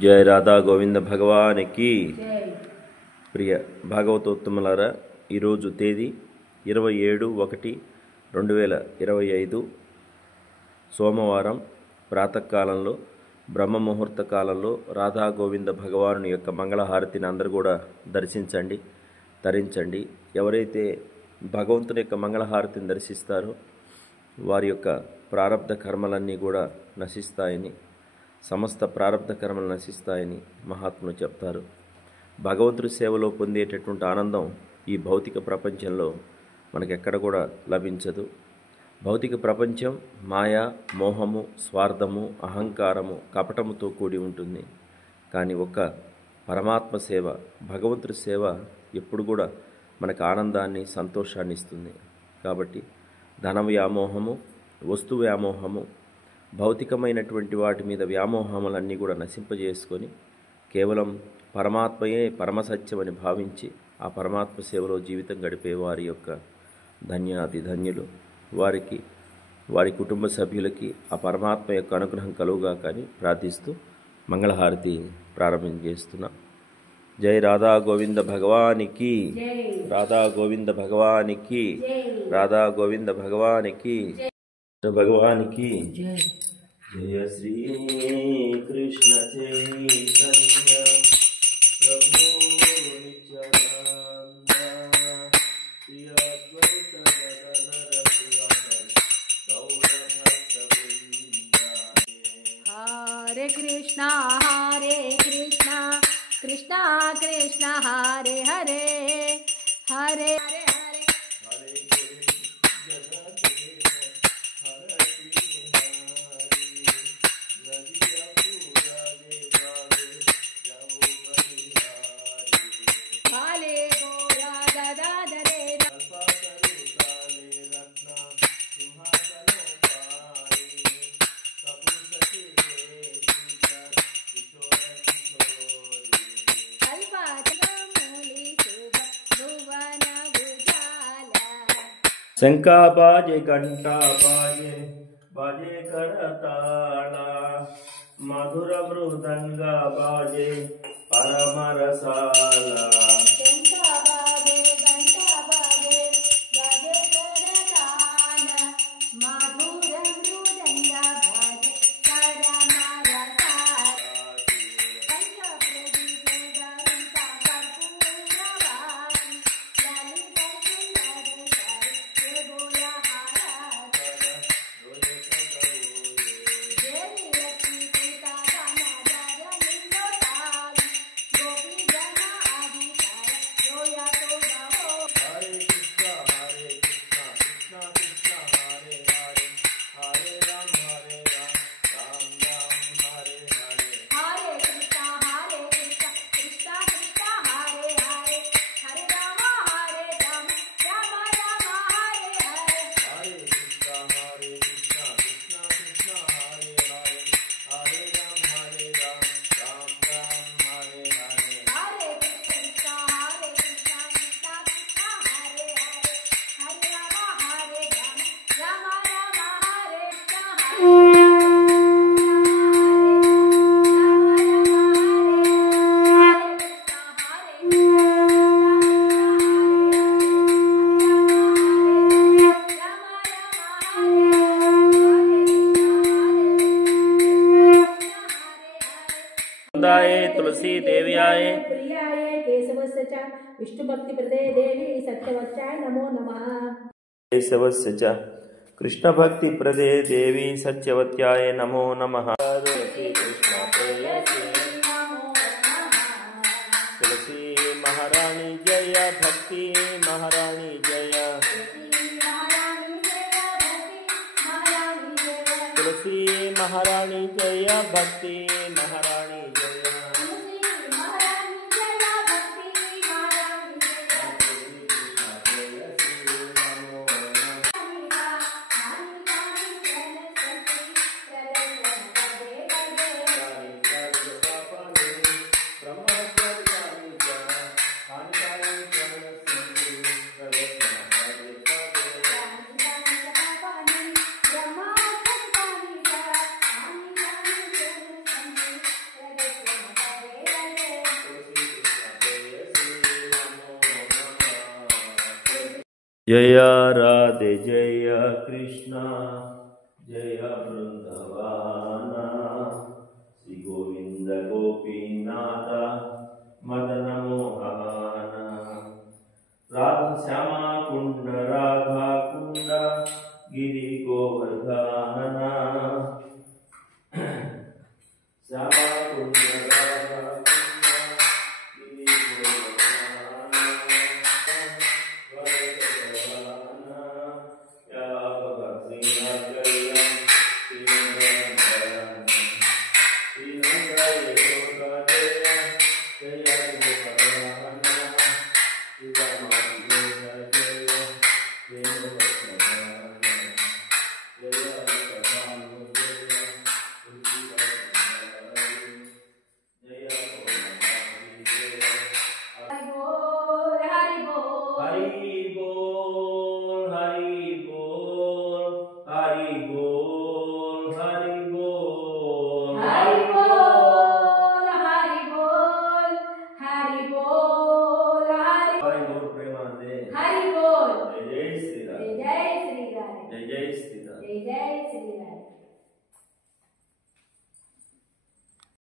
జయ రాధా గోవింద భగవానికి. ప్రియ భాగవతోత్తములారా, ఈరోజు తేదీ 27/1/2025 సోమవారం ప్రాతకాలంలో బ్రహ్మ ముహూర్త కాలంలో రాధా గోవింద భగవాను యొక్క మంగళహారతిని అందరూ కూడా దర్శించండి, తరించండి. ఎవరైతే భగవంతుని యొక్క మంగళహారతిని దర్శిస్తారో వారి యొక్క ప్రారబ్ధ కర్మలన్నీ కూడా నశిస్తాయని, సమస్త ప్రారబ్ధ కర్మలు నశిస్తాయని మహాత్ములు చెప్తారు. భగవంతుడి సేవలో పొందేటటువంటి ఆనందం ఈ భౌతిక ప్రపంచంలో మనకెక్కడ కూడా లభించదు. భౌతిక ప్రపంచం మాయా, మోహము, స్వార్థము, అహంకారము, కపటముతో కూడి ఉంటుంది. కానీ ఒక్క పరమాత్మ సేవ, భగవంతుడి సేవ ఎప్పుడు కూడా మనకు ఆనందాన్ని, సంతోషాన్ని ఇస్తుంది. కాబట్టి ధన వ్యామోహము, వస్తు వ్యామోహము, భౌతికమైనటువంటి వాటి మీద వ్యామోహములన్నీ కూడా నశింపజేసుకొని కేవలం పరమాత్మయే పరమసత్యమని భావించి ఆ పరమాత్మ సేవలో జీవితం గడిపే వారి యొక్క ధన్యాతి ధన్యులు. వారికి, వారి కుటుంబ సభ్యులకి ఆ పరమాత్మ యొక్క అనుగ్రహం కలుగుగా కానీ ప్రార్థిస్తూ మంగళహారతి ప్రారంభం చేస్తున్నాం. జై రాధా గోవింద భగవానికి, రాధా గోవింద భగవానికి, రాధా గోవింద భగవానికి, భగవానికి. జయ శ్రీ కృష్ణ చైతన్య ప్రభు నిత్యానంద శ్రీ అద్వైత గదాధర శివహరి గౌర భక్త వృంద. హరే కృష్ణ కృష్ణ కృష్ణ హరే హరే హరే హరే शंका बाजे, घंटा बाजे, बाजे करताला, मधुर मृदंग बाजे परम रसाला. शंका बाजे, घंटा बाजे, बाजे करताला, मधुर मृदंग बाजे परम रसाला. पंच प्रदीप गरुता कर्पूरवासी, ललित तुलसी देव्याय प्रियाय केशवस्य च विष्णुभक्ति प्रदे देवी सत्यवत्याय नमो नमः. केशवस्य च कृष्ण भक्ति प्रदे देवी सत्यवत्याय नमो नमः. तुलसी महारानी जय, भक्ति महारानी जय, तुलसी महारानी जय, भक्ति महारानी जय. जय राधे जय कृष्ण जय वृंदावन श्री गोविंद गोपीनाथ मदन मोहन राधा श्यामा कुंड राधा कुंड गिरि गोवर्धन श्यामा कुंड राधा कुंड गिरि गोवर्धन